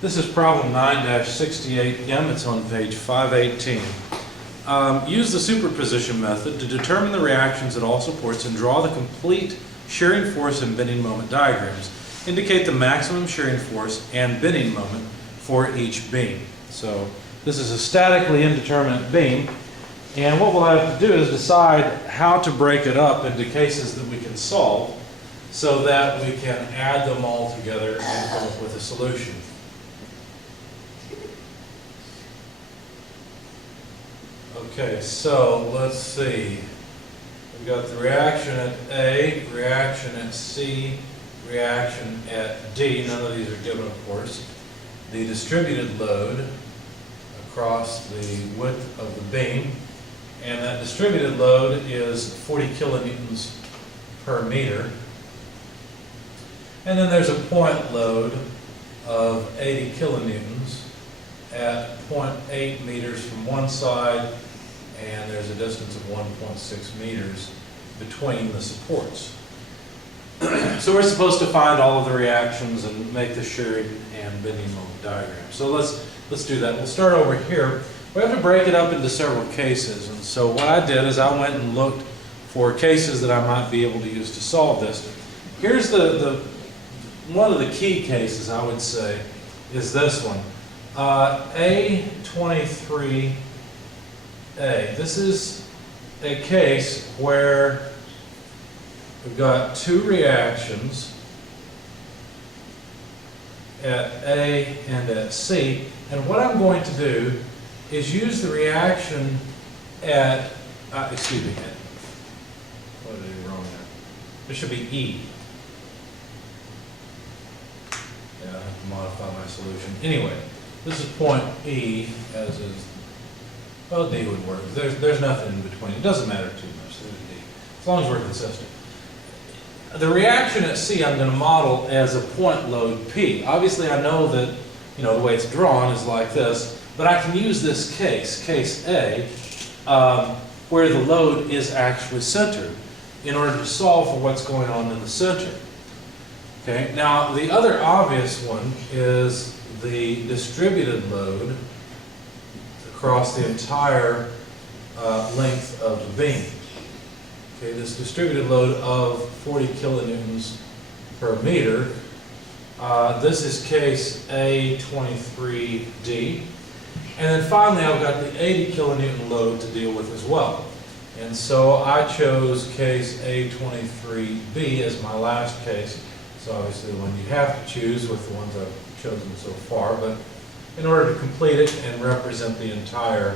This is problem 9-68M. It's on page 518. Use the superposition method to determine the reactions at all supports and draw the complete shearing force and bending moment diagrams. Indicate the maximum shearing force and bending moment for each beam. So this is a statically indeterminate beam, and what we'll have to do is decide how to break it up into cases that we can solve so that we can add them all together and come up with a solution. Okay, so let's see. We've got the reaction at A, reaction at C, reaction at D. None of these are given, of course. The distributed load across the width of the beam, and that distributed load is 40 kilonewtons per meter. And then there's a point load of 80 kilonewtons at 0.8 meters from one side, and there's a distance of 1.6 meters between the supports. So we're supposed to find all of the reactions and make the shearing and bending moment diagram. So let's do that. We'll start over here. We have to break it up into several cases, and so what I did is I went and looked for cases that I might be able to use to solve this. Here's one of the key cases, I would say, is this one. A23A. This is a case where we've got two reactions at A and at C, and what I'm going to do is use the reaction at, excuse me, what did I do wrong there? It should be E. Yeah, I have to modify my solution. Anyway, this is point E, as is, well, D would work. There's nothing in between. It doesn't matter too much, there's D, as long as we're consistent. The reaction at C I'm going to model as a point load P. Obviously I know that, you know, the way it's drawn is like this, but I can use this case A, where the load is actually centered in order to solve for what's going on in the center. Okay, now the other obvious one is the distributed load across the entire length of the beam. Okay, this distributed load of 40 kilonewtons per meter. This is case A23D. And then finally I've got the 80 kilonewton load to deal with as well. And so I chose case A23B as my last case. It's obviously the one you have to choose with the ones I've chosen so far, but in order to complete it and represent the entire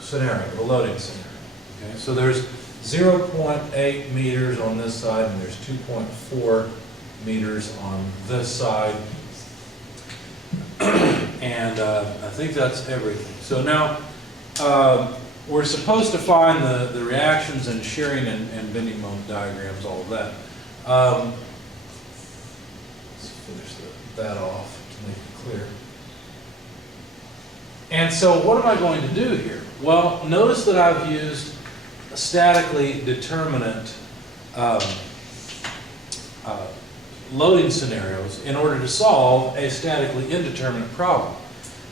scenario, the loading scenario. Okay, so there's 0.8 meters on this side, and there's 2.4 meters on this side. And I think that's everything. So now we're supposed to find the reactions and shearing and bending moment diagrams, all of that. Let's finish that off to make it clear. And so what am I going to do here? Well, notice that I've used a statically determinate loading scenarios in order to solve a statically indeterminate problem.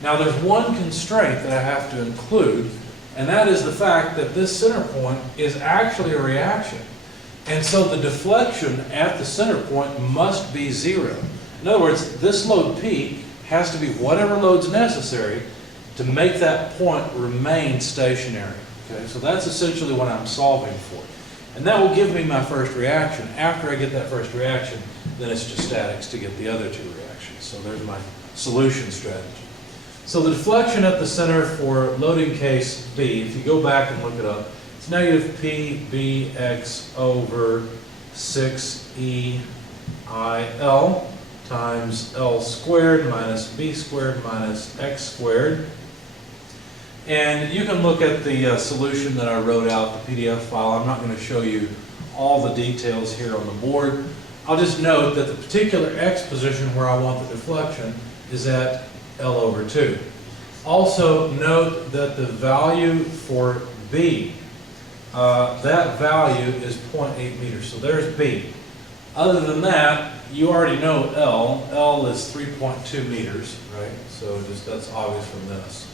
Now there's one constraint that I have to include, and that is the fact that this center point is actually a reaction. And so the deflection at the center point must be zero. In other words, this load P has to be whatever load's necessary to make that point remain stationary. Okay, so that's essentially what I'm solving for. And that will give me my first reaction. After I get that first reaction, then it's just statics to get the other two reactions. So there's my solution strategy. So the deflection at the center for loading case B, if you go back and look it up, it's negative PBX over 6EIL times L squared minus B squared minus X squared. And you can look at the solution that I wrote out, the PDF file. I'm not going to show you all the details here on the board. I'll just note that the particular X position where I want the deflection is at L over 2. Also note that the value for B, that value is 0.8 meters. So there's B. Other than that, you already know L. L is 3.2 meters, right? So just that's obvious from this.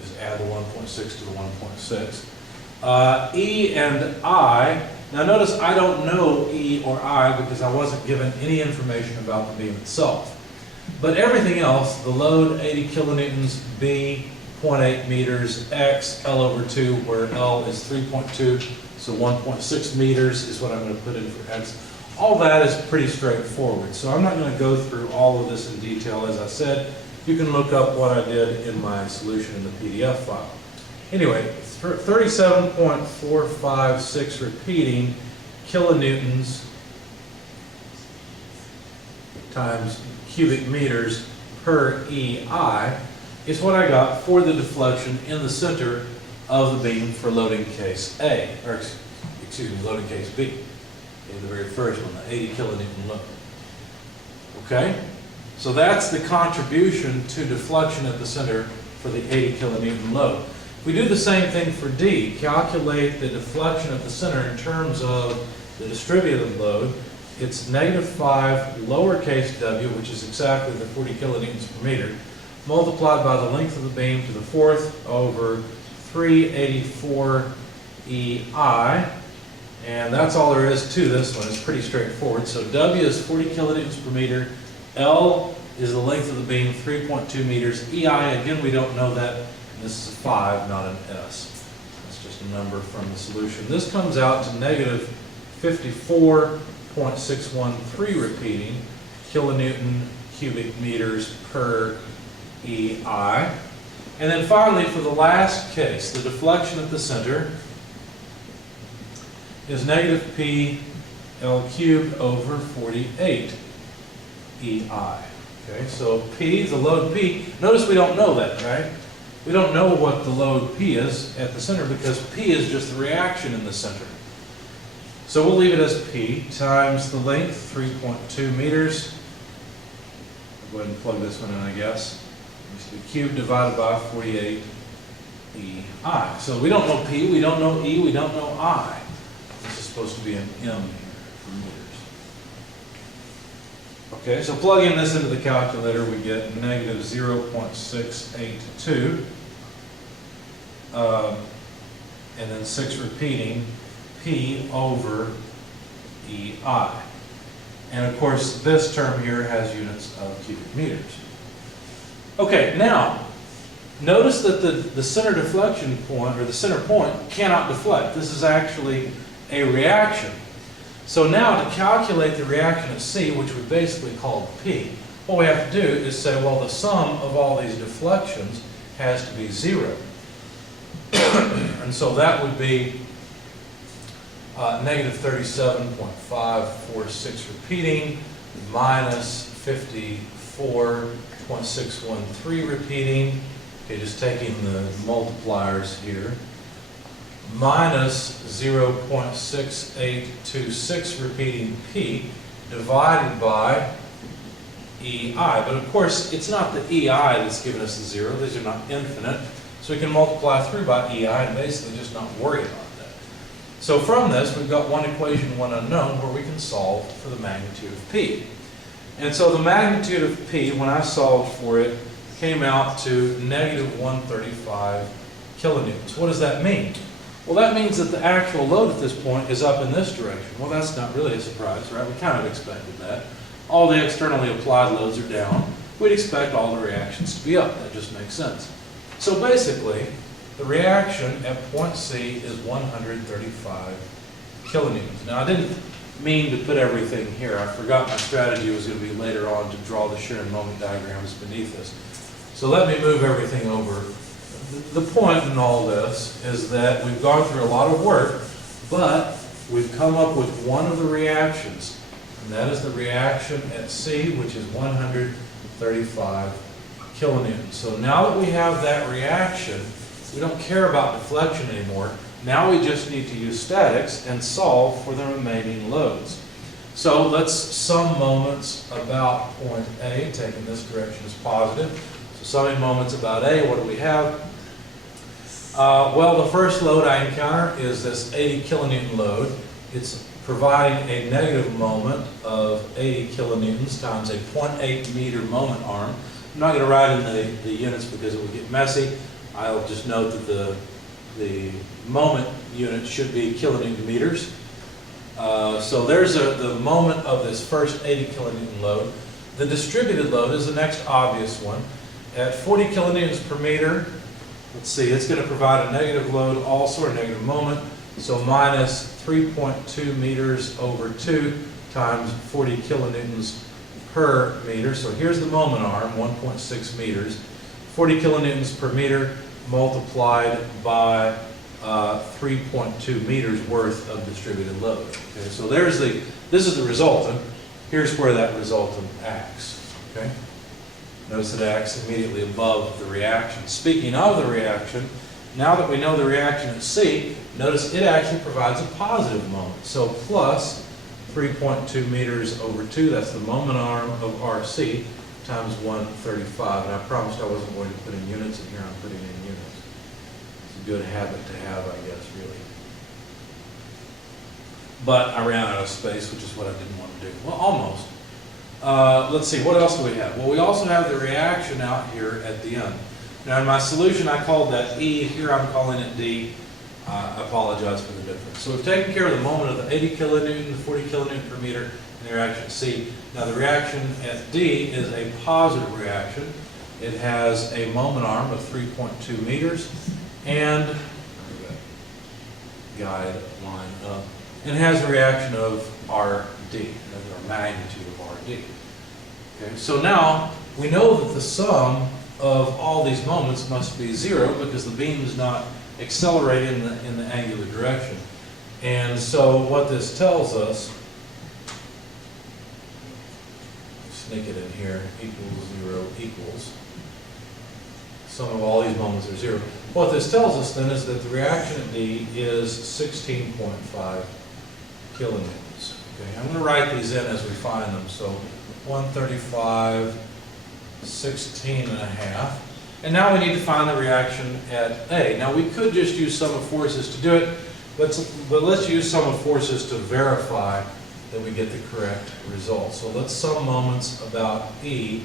Just add the 1.6 to the 1.6. E and I. Now notice I don't know E or I because I wasn't given any information about the beam itself. But everything else, the load 80 kilonewtons, B 0.8 meters, X, L over 2, where L is 3.2, so 1.6 meters is what I'm going to put in for X. All that is pretty straightforward. So I'm not going to go through all of this in detail. As I said, you can look up what I did in my solution in the PDF file. Anyway, 37.456 repeating kilonewtons times cubic meters per EI is what I got for the deflection in the center of the beam for loading case A, or excuse me, loading case B. Okay, the very first one, the 80 kilonewton load. Okay? So that's the contribution to deflection at the center for the 80 kilonewton load. If we do the same thing for D, calculate the deflection at the center in terms of the distributed load, it's -5 lowercase w, which is exactly the 40 kilonewtons per meter, multiplied by the length of the beam to the fourth over 384 EI. And that's all there is to this one. It's pretty straightforward. So W is 40 kilonewtons per meter. L is the length of the beam, 3.2 meters. EI, again, we don't know that. And this is a 5, not an S. That's just a number from the solution. This comes out to -54.613 repeating kilonewton cubic meters per EI. And then finally, for the last case, the deflection at the center is -P L cubed over 48 EI. Okay, so P, the load P, notice we don't know that, right? We don't know what the load P is at the center because P is just the reaction in the center. So we'll leave it as P times the length, 3.2 meters. I'll go ahead and plug this one in, I guess. The cube divided by 48 EI. So we don't know P, we don't know E, we don't know I. This is supposed to be an M here for meters. Okay, so plugging this into the calculator, we get -0.682. And then 6 repeating P over EI. And of course, this term here has units of cubic meters. Okay, now, notice that the center deflection point, or the center point, cannot deflect. This is actually a reaction. So now, to calculate the reaction at C, which we basically call P, what we have to do is say, well, the sum of all these deflections has to be 0. And so that would be -37.546 repeating minus 54.613 repeating. Okay, just taking the multipliers here. Minus 0.6826 repeating P divided by EI. But of course, it's not the EI that's giving us the 0. These are not infinite. So we can multiply through by EI and basically just not worry about that. So from this, we've got one equation, one unknown, where we can solve for the magnitude of P. And so the magnitude of P, when I solved for it, came out to -135 kilonewtons. What does that mean? Well, that means that the actual load at this point is up in this direction. Well, that's not really a surprise, right? We kind of expected that. All the externally applied loads are down. We'd expect all the reactions to be up. That just makes sense. So basically, the reaction at point C is 135 kilonewtons. Now, I didn't mean to put everything here. I forgot my strategy was going to be later on to draw the Shear and moment diagrams beneath this. So let me move everything over. The point in all this is that we've gone through a lot of work, but we've come up with one of the reactions, and that is the reaction at C, which is 135 kilonewtons. So now that we have that reaction, we don't care about deflection anymore. Now we just need to use statics and solve for the remaining loads. So let's sum moments about point A, taking this direction as positive. So summing moments about A, what do we have? Well, the first load I encounter is this 80 kilonewton load. It's providing a negative moment of 80 kilonewtons times a 0.8 meter moment arm. I'm not going to write in the units because it will get messy. I'll just note that the moment unit should be kilonewton meters. So there's the moment of this first 80 kilonewton load. The distributed load is the next obvious one. At 40 kilonewtons per meter, let's see, it's going to provide a negative load also, or negative moment. So minus 3.2 meters over 2 times 40 kilonewtons per meter. So here's the moment arm, 1.6 meters. 40 kilonewtons per meter multiplied by 3.2 meters worth of distributed load. Okay, so this is the resultant. Here's where that resultant acts. Okay, notice it acts immediately above the reaction. Speaking of the reaction, now that we know the reaction at C, notice it actually provides a positive moment. So plus 3.2 meters over 2, that's the moment arm of RC, times 135. And I promised I wasn't going to put in units in here, I'm putting in units. It's a good habit to have, I guess, really. But I ran out of space, which is what I didn't want to do. Well, almost. Let's see, what else do we have? Well, we also have the reaction out here at the end. Now, in my solution, I called that E. Here, I'm calling it D. I apologize for the difference. So we've taken care of the moment of the 80 kilonewton, the 40 kilonewton per meter, and the reaction at C. Now, the reaction at D is a positive reaction. It has a moment arm of 3.2 meters, and guide line up, and it has a reaction of RD, or magnitude of RD. Okay, so now we know that the sum of all these moments must be 0 because the beam is not accelerating in the angular direction. And so what this tells us, sneak it in here, equals 0 equals, sum of all these moments are 0. What this tells us then is that the reaction at D is 16.5 kilonewtons. Okay, I'm going to write these in as we find them. So 135, 16.5. And now we need to find the reaction at A. Now we could just use sum of forces to do it, but let's use sum of forces to verify that we get the correct result. So let's sum moments about E,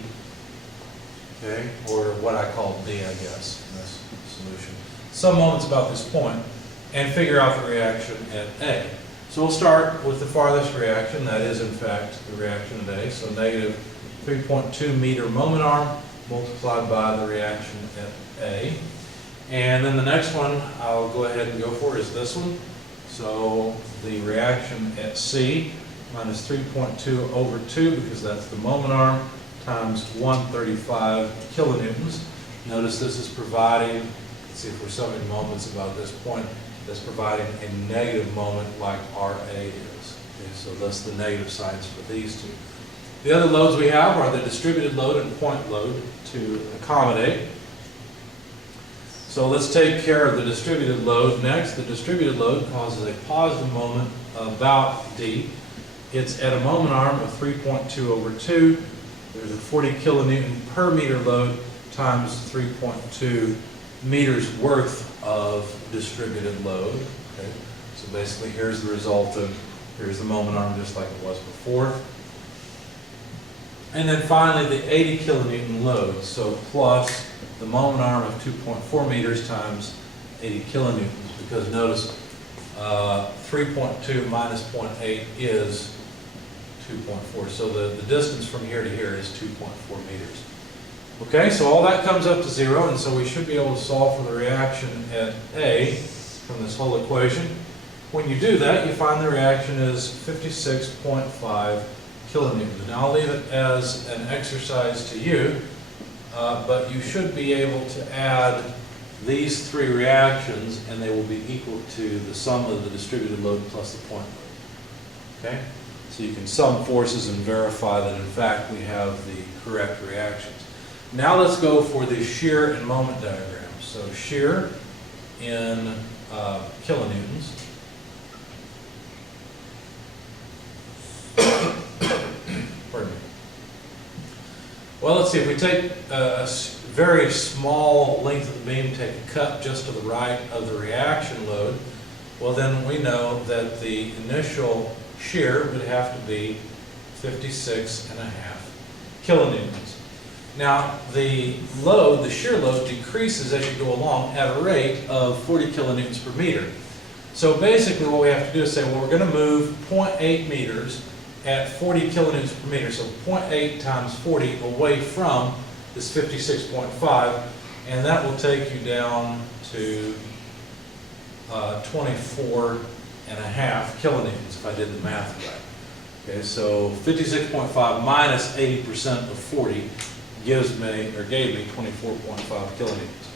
okay, or what I call D, I guess, in this solution. Sum moments about this point, and figure out the reaction at A. So we'll start with the farthest reaction, that is in fact the reaction at A, so negative 3.2 meter moment arm multiplied by the reaction at A. And then the next one I'll go ahead and go for is this one. So the reaction at C minus 3.2 over 2, because that's the moment arm, times 135 kilonewtons. Notice this is providing, let's see if we're summing moments about this point, that's providing a negative moment like RA is. Okay, so that's the negative signs for these two. The other loads we have are the distributed load and point load to accommodate. So let's take care of the distributed load next. The distributed load causes a positive moment about D. It's at a moment arm of 3.2 over 2. There's a 40 kilonewton per meter load times 3.2 meters worth of distributed load. Okay. So basically here's the resultant. Here's the moment arm just like it was before. And then finally the 80 kilonewton load. So plus the moment arm of 2.4 meters times 80 kilonewtons, because notice 3.2 minus 0.8 is 2.4. So the distance from here to here is 2.4 meters. Okay, so all that comes up to 0, and so we should be able to solve for the reaction at A from this whole equation. When you do that, you find the reaction is 56.5 kilonewtons. Now I'll leave it as an exercise to you, but you should be able to add these three reactions and they will be equal to the sum of the distributed load plus the point load. Okay? So you can sum forces and verify that in fact we have the correct reactions. Now let's go for the shear and moment diagram. So shear in kilonewtons. Pardon me. Well, let's see, if we take a very small length of the beam, take a cut just to the right of the reaction load, well then we know that the initial shear would have to be 56.5 kilonewtons. Now, the load, the shear load, decreases as you go along at a rate of 40 kilonewtons per meter. So basically what we have to do is say, well, we're going to move 0.8 meters at 40 kilonewtons per meter. So 0.8 times 40 away from this 56.5, and that will take you down to 24.5 kilonewtons, if I did the math right. Okay, so 56.5 minus 80% of 40 gave me 24.5 kilonewtons.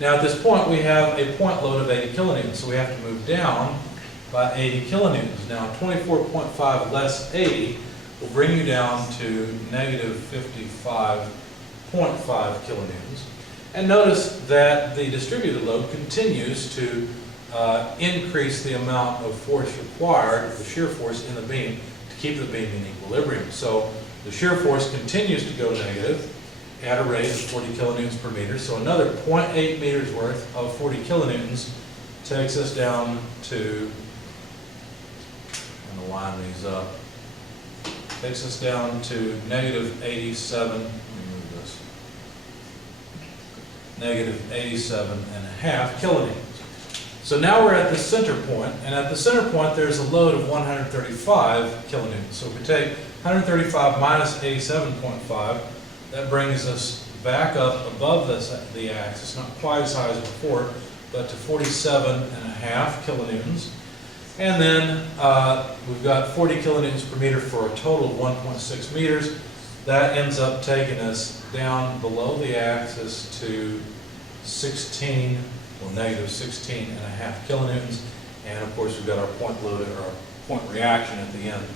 Now at this point we have a point load of 80 kilonewtons, so we have to move down by 80 kilonewtons. Now 24.5 less 80 will bring you down to negative 55.5 kilonewtons. And notice that the distributed load continues to increase the amount of force required, the shear force in the beam, to keep the beam in equilibrium. So the shear force continues to go negative at a rate of 40 kilonewtons per meter. So another 0.8 meters worth of 40 kilonewtons takes us down to, I'm going to line these up, takes us down to negative 87, let me move this, negative 87.5 kilonewtons. So now we're at the center point, and at the center point there's a load of 135 kilonewtons. So if we take 135 minus 87.5, that brings us back up above the axis, not quite as high as before, but to 47.5 kilonewtons. And then we've got 40 kilonewtons per meter for a total of 1.6 meters. That ends up taking us down below the axis to 16, well, negative 16.5 kilonewtons. And of course we've got our point load or our point reaction at the end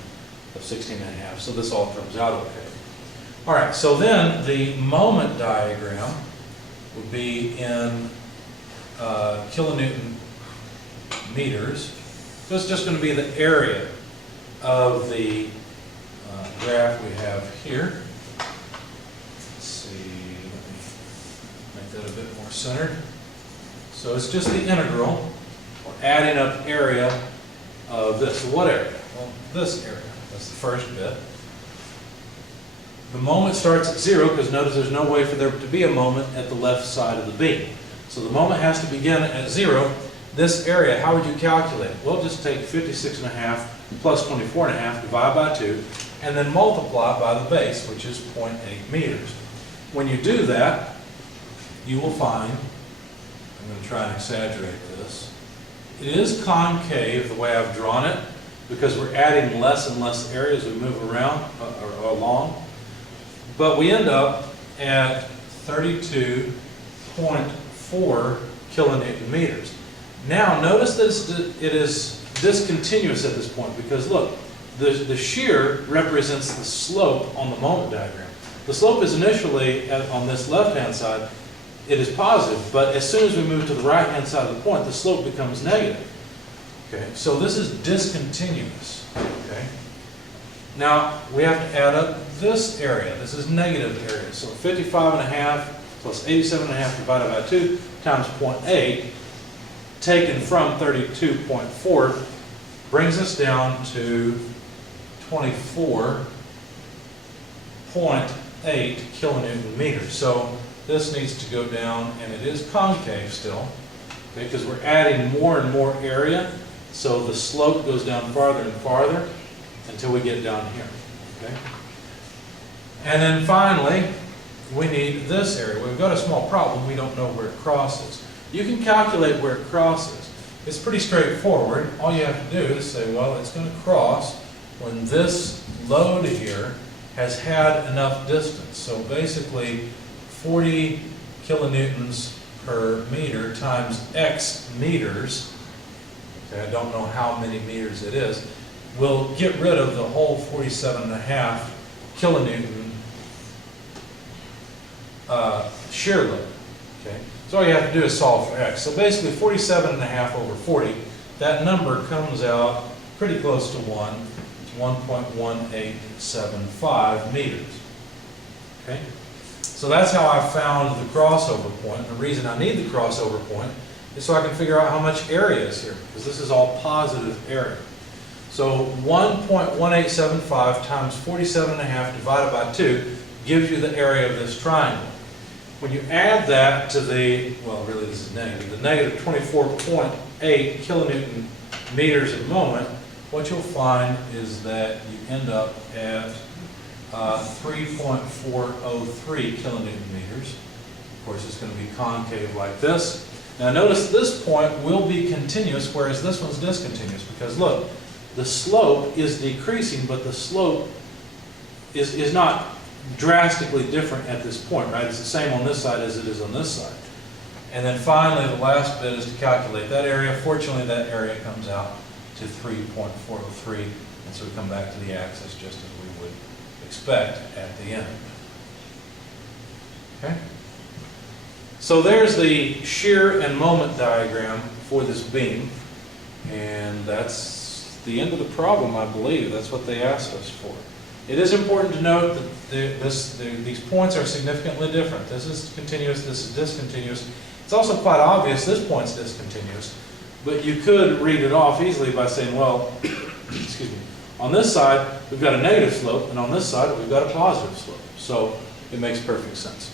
of 16.5. So this all comes out okay. All right, so then the moment diagram would be in kilonewton meters. So it's just going to be the area of the graph we have here. Let's see, let me make that a bit more centered. So it's just the integral. We're adding up area of this. So what area? Well, this area. That's the first bit. The moment starts at 0 because notice there's no way for there to be a moment at the left side of the beam. So the moment has to begin at 0. This area, how would you calculate it? Well, just take 56.5 plus 24.5, divide by 2, and then multiply by the base, which is 0.8 meters. When you do that, you will find, I'm going to try and exaggerate this, it is concave the way I've drawn it because we're adding less and less area as we move around or along. But we end up at 32.4 kilonewton meters. Now notice that it is discontinuous at this point because look, the shear represents the slope on the moment diagram. The slope is initially on this left-hand side, it is positive, but as soon as we move to the right-hand side of the point, the slope becomes negative. Okay, so this is discontinuous. Okay. Now we have to add up this area. This is negative area. So 55.5 plus 87.5 divided by 2 times 0.8 taken from 32.4 brings us down to 24.8 kilonewton meters. So this needs to go down, and it is concave still, okay, because we're adding more and more area. So the slope goes down farther and farther until we get down here. Okay? And then finally, we need this area. We've got a small problem. We don't know where it crosses. You can calculate where it crosses. It's pretty straightforward. All you have to do is say, well, it's going to cross when this load here has had enough distance. So basically, 40 kilonewtons per meter times x meters, okay, I don't know how many meters it is, will get rid of the whole 47.5 kilonewton shear load. Okay? So all you have to do is solve for x. So basically 47.5 over 40, that number comes out pretty close to 1. It's 1.1875 meters. Okay? So that's how I found the crossover point. The reason I need the crossover point is so I can figure out how much area is here, because this is all positive area. So 1.1875 times 47.5 divided by 2 gives you the area of this triangle. When you add that to the, well, really this is negative, the negative 24.8 kilonewton meters a moment, what you'll find is that you end up at 3.403 kilonewton meters. Of course, it's going to be concave like this. Now notice this point will be continuous, whereas this one's discontinuous, because look, the slope is decreasing, but the slope is not drastically different at this point, right? It's the same on this side as it is on this side. And then finally, the last bit is to calculate that area. Fortunately, that area comes out to 3.403, and so we come back to the axis just as we would expect at the end. Okay? So there's the shear and moment diagram for this beam, and that's the end of the problem, I believe. That's what they asked us for. It is important to note that these points are significantly different. This is continuous, this is discontinuous. It's also quite obvious this point's discontinuous, but you could read it off easily by saying, well, excuse me, on this side we've got a negative slope, and on this side we've got a positive slope. So it makes perfect sense.